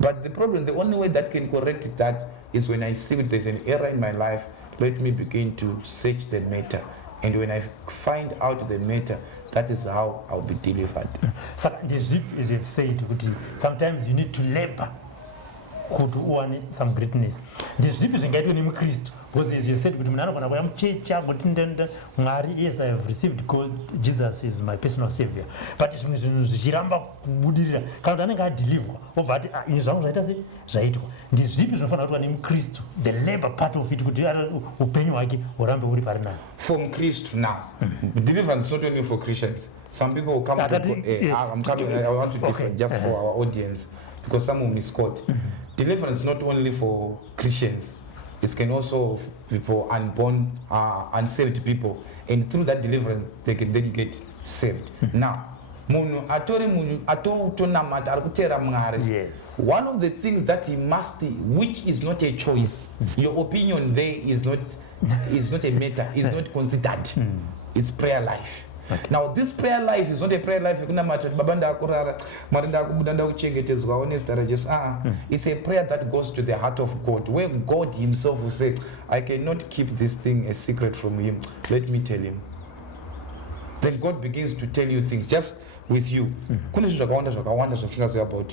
But the problem, the only way that can correct that is when I see that there's an error in my life, let me begin to search the matter. And when I find out the matter, that is how I'll be delivered. So the zip is said, sometimes you need to labor to earn some greatness. The zip is engaged in Christ. Because as you said, yes, I have received God, Jesus is my personal savior. But it's Jiramba Budira, Kaldananga deliver. But in some writers, Zaito. The zip is in Christ, the labor part of it could open or Rambo. From Christ now. Deliverance is not only for Christians. Some people will come I'm coming, I want to differ just for our audience, because some will misquote. Deliverance is not only for Christians. It can also be for unborn, unsaved people, and through that deliverance, they can then get saved. Now, yes. One of the things that he must, which is not a choice, your opinion there is not a matter, is not considered. It's prayer life. Okay. Now this prayer life is not a prayer life. It's a prayer that goes to the heart of God, where God himself will say, I cannot keep this thing a secret from him. Let me tell him. Then God begins to tell you things just with you. About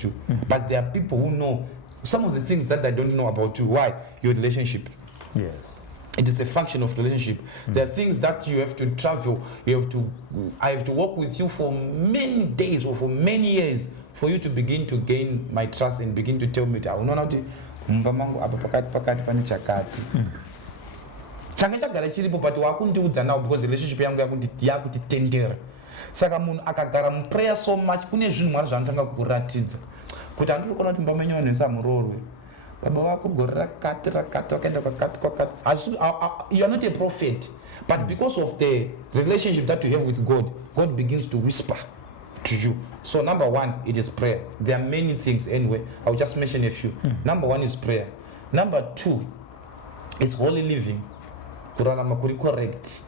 you. But there are people who know some of the things that I don't know about you. Why? Your relationship. Yes. It is a function of relationship. There are things that you have to travel. I have to work with you for many days or for many years for you to begin to gain my trust and begin to tell me that change chagara chiripo but wakundiudza now because relationship yangu yakutitendera. Saka munhu akagara muprayer so much kune zvinhu Mwari zvanotanga kukuratidza kuti handiri kuona kuti mbamenywa nesamurorwe baba vako gore rakati wakaenda kwakati. You are not a prophet, but because of the relationship that you have with God, God begins to whisper to you. So number one, it is prayer. There are many things anyway. I'll just mention a few. Number one is prayer. Number two is holy living. Kurana makuri correct.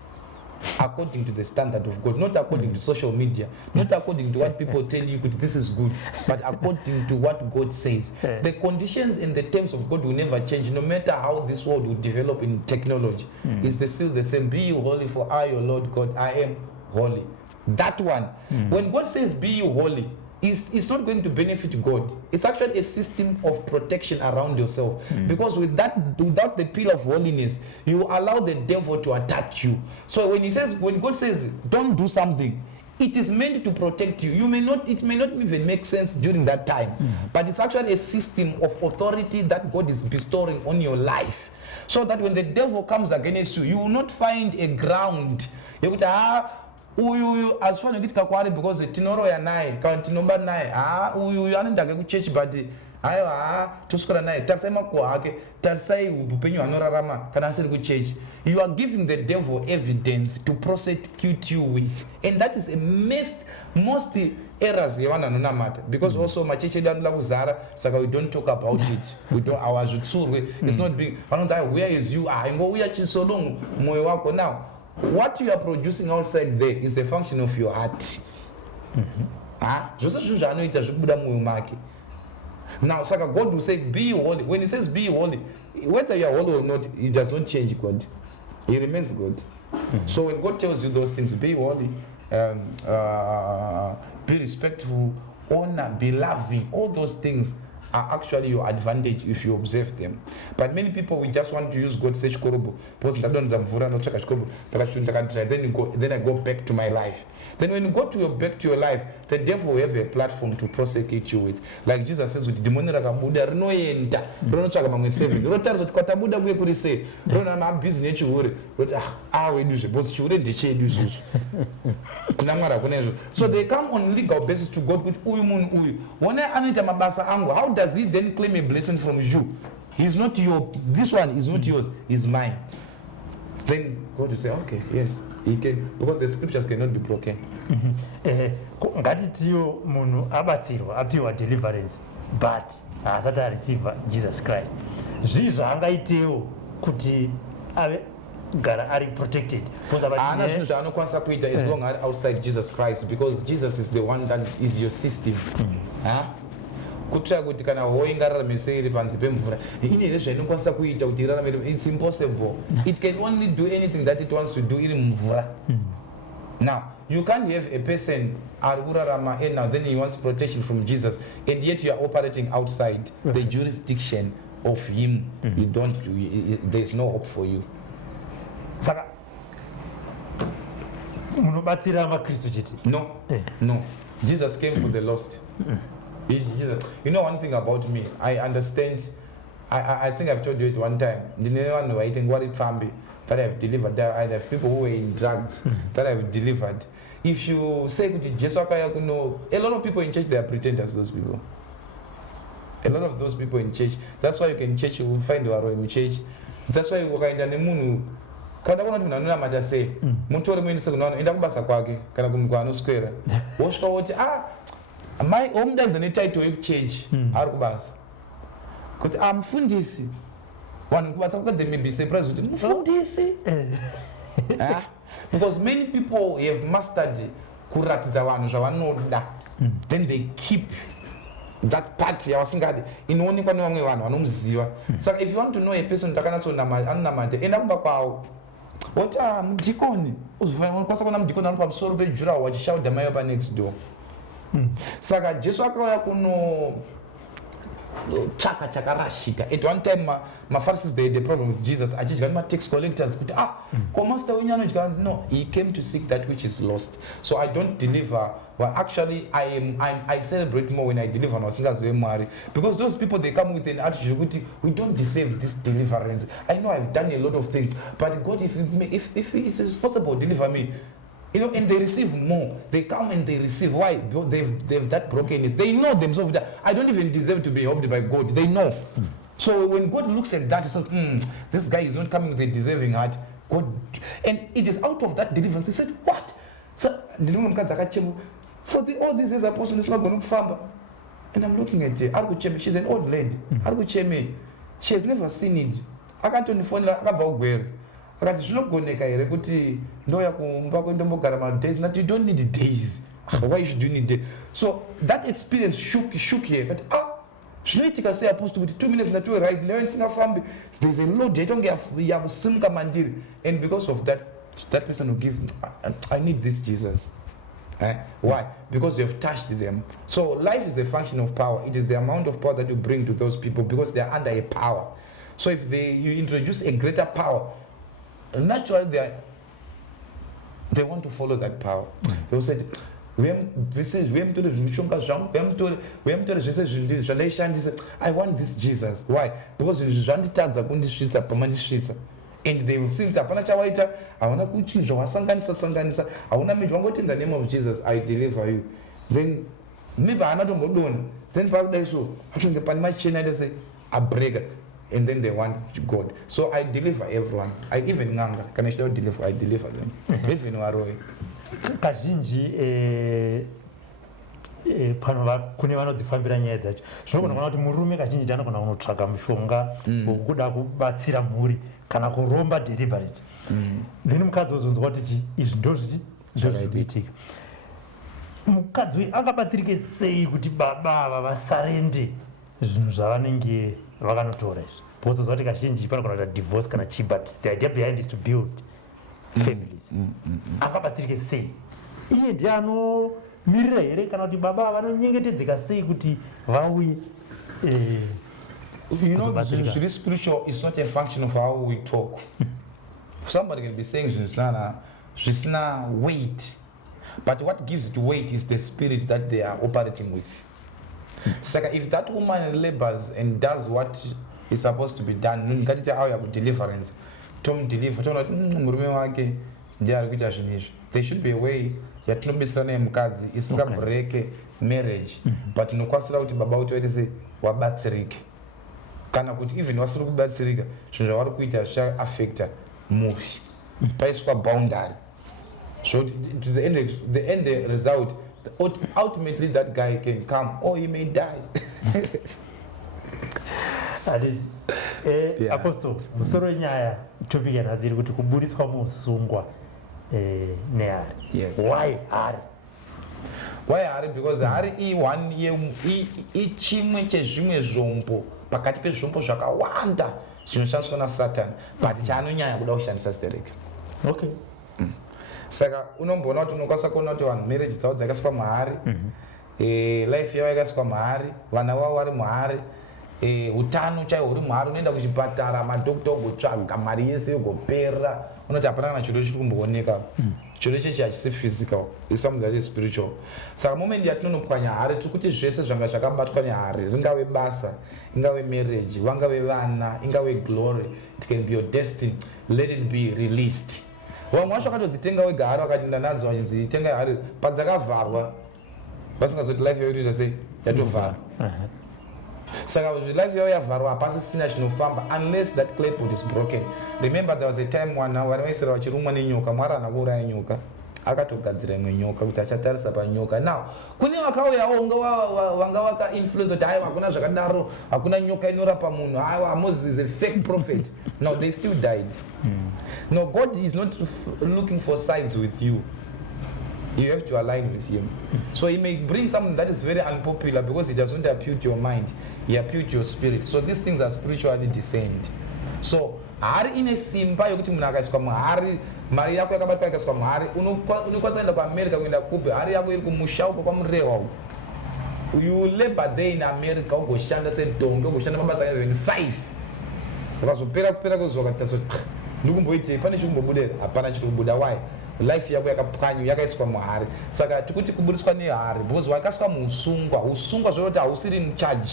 According to the standard of God, not according to social media, not according to what people tell you this is good, but according to what God says. The conditions and the terms of God will never change, no matter how this world will develop in technology. It's still the same. Be you holy, for I, your Lord God, I am holy. That one. When God says be you holy, it's not going to benefit God. It's actually a system of protection around yourself. Because without the Pple of holiness, you allow the devil to attack you. So when God says don't do something, it is meant to protect you. It may not even make sense during that time. But it's actually a system of authority that God is bestowing on your life. So that when the devil comes against you, you will not find a ground. You would uyu azifana ukuthi kakwari because tinoroya naye kana tinomba naye uyu anendake kuchechi but aiwa tosukura naye tarisai makuwa ake tarisai upenyu anorarama kana asiri kuchechi. You are giving the devil evidence to prosecute you with, and that is a most errors yevana nonamata because also machechi edu anoda kuzara saka we don't talk about it. We don't our zvitsurwe. It's not big. Vanonzi where is you ingouya chisodongo moyo wako. Now what you are producing outside there is a function of your heart. Zvose zvinhu zvaanoita zvikubuda mumwoyo make. Now saka God will say be holy. When he says be holy, whether you are holy or not, he does not change God. He remains God. So when God tells you those things, be holy, be respectful, honor, be loving, all those things are actually your advantage if you observe them. But many people, we just want to use God say chikorobo because then I go back to my life. Then when you go back to your life, the devil will have a platform to prosecute you with. Like Jesus says with demon rakabuda rinoenda rinotsvaka mamwe 7 rotaridza kuti kwatabuda kuye kuri sei rona mabhizi nechihure roti weduzve because chihure ndechedu isusu kuna Mwari hakuna izvo. So they come on legal basis to God kuti uyu munhu uyu wona anoita mabasa angu. How does he then claim a blessing from you? He's not your, this one is not yours, is mine. Then God will say, okay, yes, he can, because the scriptures cannot be broken. Ngatitiyo munhu abatsirwa apiwa deliverance but asati areceive Jesus Christ, zvii zvaangaitewo kuti ave gara ari protected? Ana zvinhu zvaanokwanisa kuita as long as outside Jesus Christ, because Jesus is the one that is your system. Kutsva kuti kana howe ingararame sei iri panze pemvura ine nezvainokwanisa kuita kuti irarame. It's impossible. It can only do anything that it wants to do iri mumvura. Now you can't have a person ari kurarama and now then he wants protection from Jesus and yet you are operating outside the jurisdiction of him. There is no hope for you. Saka munobatsira vaKristu chete? No. Jesus came for the lost. You know one thing about me, I understand. I think I've told you it one time. I think what it family that I've delivered. I have people who were in drugs that I've delivered. If you say Jesus, a lot of people in church, they are pretenders. Those people. A lot of those people in church. That's why you can church. You will find you are in church. That's why you walk in the moon. Kana kuna munhu anonamata sei mutore muendese kunoenda kubasa kwake kana kumunhu kwanoswera wosvika woti mai omudanza netitle yekuchechi ari kubasa kuti mufundisi vanhu kubasa kwakadze maybe surprise kuti mufundisi because many people have mastered kuratidza vanhu zvavanoda then they keep that part yavasingadi inoonekwa nevamwe vanhu vanomuziva. Saka if you want to know a person anonamata enda kumba kwawo woti mudhikoni uzokwanisa kuona mudhikoni ari pamusoro pejuraho wachishauda mai pa next door. Saka Jesu akauya chaka chakarashika. At one time my Pharisees they had a problem with Jesus. I just got my tax collectors. But master no, he came to seek that which is lost. So I don't deliver. Well, actually, I celebrate more when I deliver no singers MuHari, because those people they come with an attitude, we don't deserve this deliverance. I know I've done a lot of things, but God, if it is possible, deliver me. And they receive more. They come and they receive. Why? Because they've that brokenness. They know themselves that I don't even deserve to be helped by God. They know. So when God looks at that, he says, this guy is not coming with a deserving heart. God, and it is out of that deliverance. He said, what? So for all these years, Apostle is not going to famba. And I'm looking at her. She's an old lady. She has never seen it. I can't on the phone. I don't you don't need days. Why should you need days? So that experience shook here. But should I say Apostle with 2 minutes to arrive? There's a load. They don't get some commandir. And because of that person will give, I need this Jesus. Why? Because you have touched them. So life is a function of power. It is the amount of power that you bring to those people because they are under a power. So if you introduce a greater power, naturally they want to follow that power. They will say, I want this Jesus. Why? Because and they will see I want to in the name of Jesus, I deliver you. Then maybe another then I break it. And then they want God. So I deliver everyone. I even Nganga. Can I still deliver? I deliver them. Even Waroe. Kazhinji pano kune vanodifambira nyaya dzacho zvinogona kuti murume kazhinji anogona kunotsvaga mushonga wokuda kubatsira mhuri kana kuromba deliberate then mukadzi wozonzwa kuti izvi ndozvikuitika. Mukadzi uyu akabatsirike sei kuti baba ava vasarende zvinhu zvavanenge vakanotora izvi? Bozozwa kuti kazhinji panogona kuita divorce kana chi, but the idea behind is to build families. Akabatsirike sei? Iye ndiye anomirira here kana kuti baba vanonyengetedzeka sei kuti vauye? Really spiritual is not a function of how we talk. Somebody can be saying Zvisna weight, but what gives it weight is the spirit that they are operating with. So if that woman labors and does what is supposed to be done, deliverance, there should be a way that no mukadzi isinga break marriage, but no kwasira kuti baba uti say wabatsirike kana kuti even wasiri kubatsirika zvinhu zvavari kuita zvichaafecta muri paiswa boundary. So to the end result, ultimately that guy can come or he may die. Apostle, musoro nyaya topic yanaziri kuti kuburitswa musungwa neHari. Yes. Why Hari? Why Hari? Because Hari chimwe chezvimwe zvombo pakati pezvombo zvakawanda zvinoshandiswa naSatan, but chaanonyanya kuda kushandisa stereke. Okay. Saka unomboona kuti unokwanisa kuona kuti vanhu marriage dzavo dzakaiswa muHari, life yavo yakaiswa muHari, vana vavo vari muHari, utano chaiwo huri muHari. Unoenda kuchipatara, madhokota ogotsvaga, mari yese yogopera, unoti hapana kana chiro chiri kumbooneka. Chiro chechi hachisi physical, it's something that is spiritual. Saka moment yatinonopwanya Hari tiri kuti zvese zvanga zvakabatwa neHari, ringave basa, ingave marriage, vangave vana, ingave glory, it can be your destiny, let it be released. Vamwe vacho vakatodzitenga wega Hari vakati nadzo vachinzi tenga Hari padzakavharwa vasingazoti life yavo inoita sei yatovharwa. Saka life yavo yavharwa hapasisina chinofamba unless that clapboard is broken. Remember there was a time vana vaisera vachirumwa nenyoka, Mwari haana kuuraya nyoka, akatogadzira imwe nyoka kuti achatarisa panyoka. Now kune vakauyawo vanga vakainfluence kuti aiwa hakuna zvakadaro, hakuna nyoka inorapa munhu, aiwa Moses is a fake prophet. No, they still died. No, God is not looking for sides with you. You have to align with him. So he may bring something that is very unpopular because it doesn't appeal to your mind, he appeal to your spirit. So these things are spiritually discerned. So Hari ine simba yokuti munhu akaiswa muHari, mari yako yakabatwa ikaiswa muHari, unokwanisa kuenda kuAmerica kuenda kupe, Hari yako iri kumusha uko kwamurehwa uko. you labor there in America ugoshanda sedonge ugoshanda mabasa 5 ukazopera kupera kuzoka taso ndikumboite pane chikumbobuda hapana chikubuda why life yako yakapwanyu yakaiswa muHari saka tikuti kuburitswa neHari because wakaswa usungwa zvoti hausiri in charge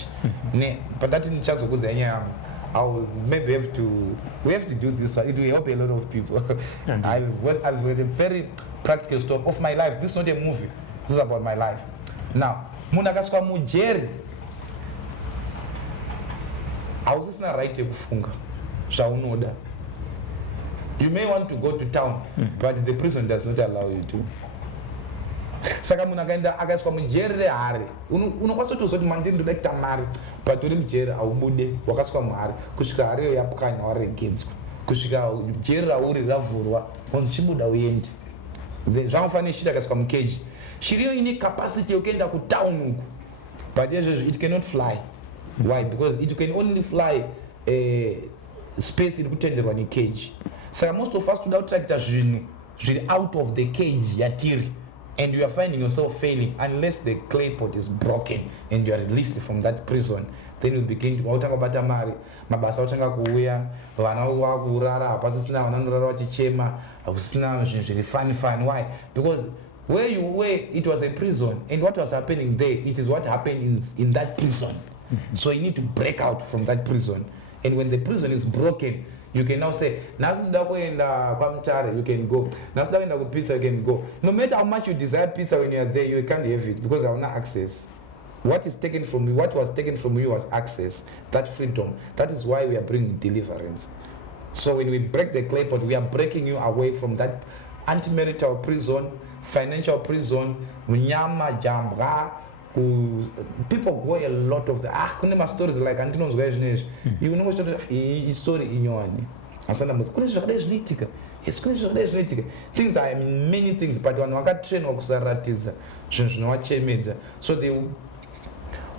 ne patati nichazokuza nyaya yangu we have to do this. It will help a lot of people. I've read a very practical story of my life. This is not a movie. This is about my life. Now, munakaswa mujeri. Hausisina right yekufunga. Zvaunoda. You may want to go to town, but the prison does not allow you to. Saka munhu akaenda akaiswa mujeri reHari unokwanisa kutozoti mandiri ndoda kuita mari but uri mujeri haubude wakaswa muHari kusvika hari iyo yapwanya waregedzwa kusvika jeri rauri ravhurwa wanzi chibuda uende zvamufanira shiri akaiswa mukeji shiri iyo ine capacity yekuenda kutown uku but izvozvo it cannot fly. Why? Because it can only fly space iri kutenderwa necage. Saka most of us toda kutrakuita zvinhu zviri out of the cage yatiri. And you are finding yourself failing unless the clay pot is broken and you are released from that prison. Then you begin to wautanga bata mari mabasa utanga kuuya vana vakurara hapasisina vananorara vachichema hakusina zvinhu zviri fun. Why? Because where you were it was a prison and what was happening there it is what happened in that prison. So you need to break out from that prison, and when the prison is broken you can now say nasinda kuenda kwamtare you can go, nasinda kuenda kupizza you can go. No matter how much you desire pizza when you are there you can't have it because you have no access. What is taken from you, what was taken from you was access, that freedom. That is why we are bringing deliverance. So when we break the clay pot we are breaking you away from that anti-marital prison, financial prison, mnyama jambra. People go a lot of the kuna stories like andinonzwa izvinezvi you know story inyowani asana muti kune zvakadai zvinoitika kune zvakadai zvinoitika things are many things but vanhu vakatrainwa kusaratidza zvinhu zvinovachemedza so they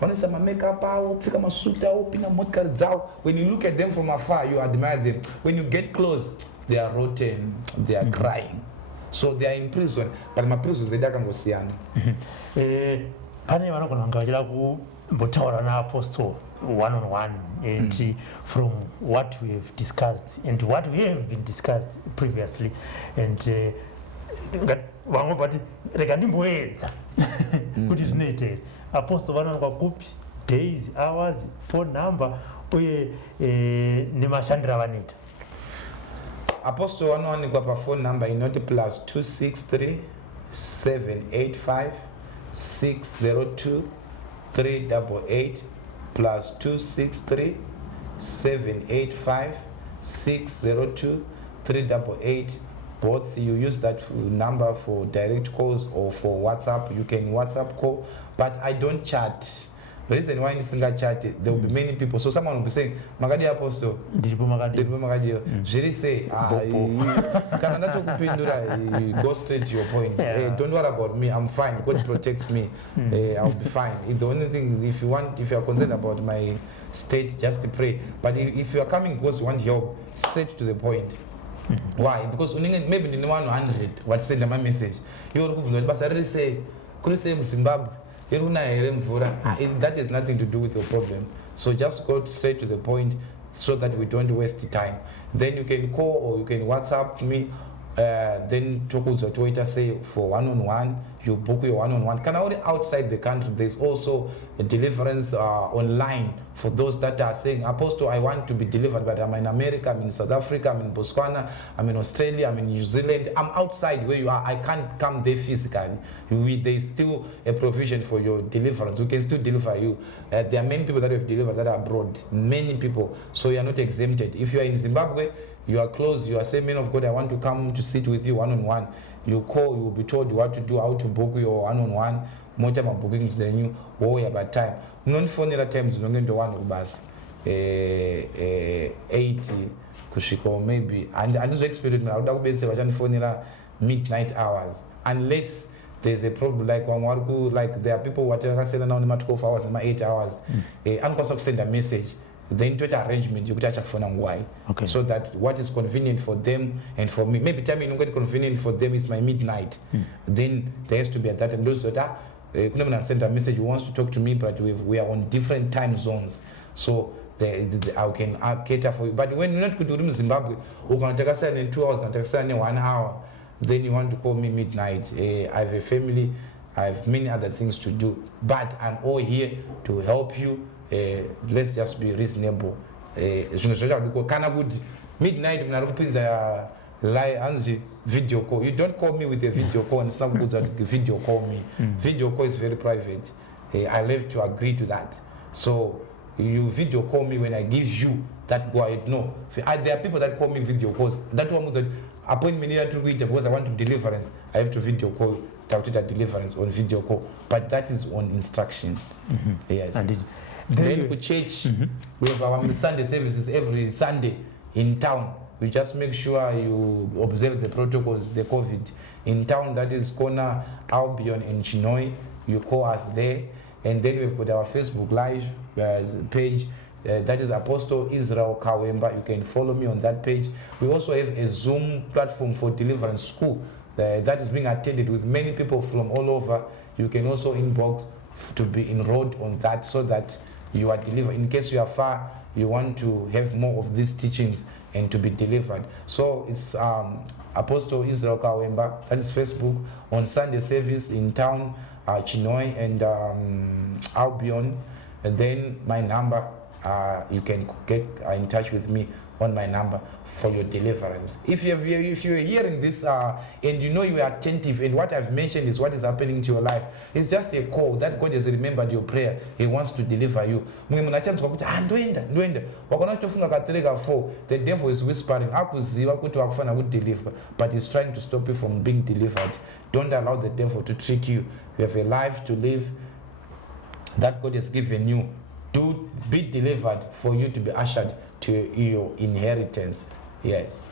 vanoisa mamakeup avo kupfeka masuti avo pinda motikari dzavo. When you look at them from afar you admire them, when you get close they are rotten, they are crying, so they are in prison but maprisons edu akangosiyana. Pane vanogona vanga vachida kumbotaura naApostle one-on-one and from what we have discussed and what we have been discussed previously and vamwe vati rega ndimboedza kuti zvinoitei. Apostle vanowanikwa kupi, days, hours, phone number uye nemashandiro avanoita? Apostle vanowanikwa paphone number inoti +263 785 602 388 +263 785 602 388. Both you use that number for direct calls or for WhatsApp. You can WhatsApp call, but I don't chat. The reason why I chat, there will be many people. So someone will be saying, "Magadi Apostle, Diripo Magadi." Jiri say, go straight to your point. Hey, don't worry about me. I'm fine. God protects me. I'll be fine. The only thing, if you are concerned about my state, just pray. But if you are coming because you want help, straight to the point. Why? Because maybe in 100 what send my message. You will say, Zimbabwe. That has nothing to do with your problem. So just go straight to the point so that we don't waste time. Then you can call or you can WhatsApp me. Then talk with your Twitter, say for one-on-one, you book your one-on-one. Can only outside the country, there's also a deliverance online for those that are saying, Apostle, I want to be delivered, but I'm in America, I'm in South Africa, I'm in Botswana, I'm in Australia, I'm in New Zealand, I'm outside where you are, I can't come there physically. There's still a provision for your deliverance. We can still deliver you. There are many people that have delivered that are abroad, many people, so you are not exempted. If you are in Zimbabwe, you are close, you are saying, man of God, I want to come to sit with you one-on-one. You call, you will be told what to do, how to book your one-on-one. More time of bookings than you, worry about time. Non phone times, no going to one bus 80 kushiko maybe. And this experience, I would be saying, phone midnight hours. Unless there's a problem like one work, like there are people who are saying now 12 hours, 8 hours. I'm going to send a message. The into arrangement you could touch a phone and why. Okay. So that what is convenient for them and for me. Maybe time you don't get convenient for them is my midnight. Then there has to be at that and those that send a message, who wants to talk to me, but we are on different time zones, so I can cater for you. But when you're not good to Zimbabwe, you can take a 2 hours, can take a 1 hour, then you want to call me midnight. I have a family, I have many other things to do, but I'm all here to help you. Let's just be reasonable. Midnight, video call. You don't call me with a video call, and it's not good that video call me. Video call is very private. I have to agree to that. So you video call me when I give you that go ahead. No, there are people that call me video calls. That one was appointment here to read because I want to deliverance. I have to video call, talk to that deliverance on video call. But that is on instruction. Yes. And then we church. We have our Sunday services every Sunday in town. We just make sure you observe the protocols, the COVID. In town, that is corner Albion in Chinoi. You call us there. And then we've got our Facebook Live page. That is Apostle Israel Kawemba. You can follow me on that page. We also have a Zoom platform for deliverance school that is being attended with many people from all over. You can also inbox to be enrolled on that so that you are delivered. In case you are far, you want to have more of these teachings and to be delivered. So it's Apostle Israel Kawemba. That is Facebook. On Sunday service in town, Chinoi and Albion. And then my number, you can get in touch with me on my number for your deliverance. If you're hearing this and you know you are attentive and what I've mentioned is what is happening to your life, it's just a call that God has remembered your prayer. He wants to deliver you. The devil is whispering, deliver, but he's trying to stop you from being delivered. Don't allow the devil to trick you. You have a life to live that God has given you. To be delivered for you to be ushered to your inheritance. Yes.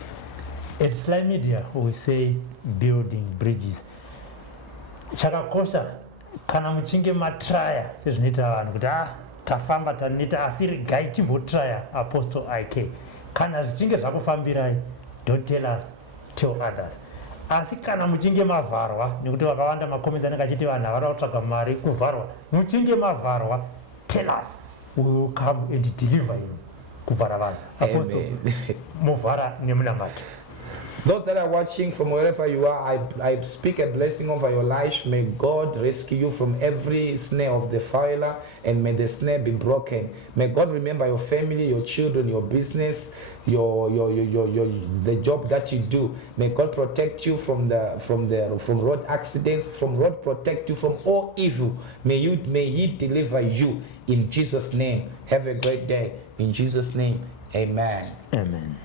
At SlyMedia, we say building bridges. Chakakosha kana muchinge matraya sezvinoita vanhu kuti tafamba tanita asiri gai timbotraya Apostle IK. Kana zvichinge zvakufambirai, don't tell us, tell others. Asi kana muchinge mavharwa, nekuti vakawanda makomenti anenge achiti vanhu havada kutsvaga mari kuvharwa, muchinge mavharwa, tell us. We will come and deliver you. Apostle, those that are watching from wherever you are, I speak a blessing over your life. May God rescue you from every snare of the fowler, and may the snare be broken. May God remember your family, your children, your business, the job that you do. May God protect you from road accidents, from road protect you from all evil. May He deliver you in Jesus' name. Have a great day. In Jesus' name, amen. Amen.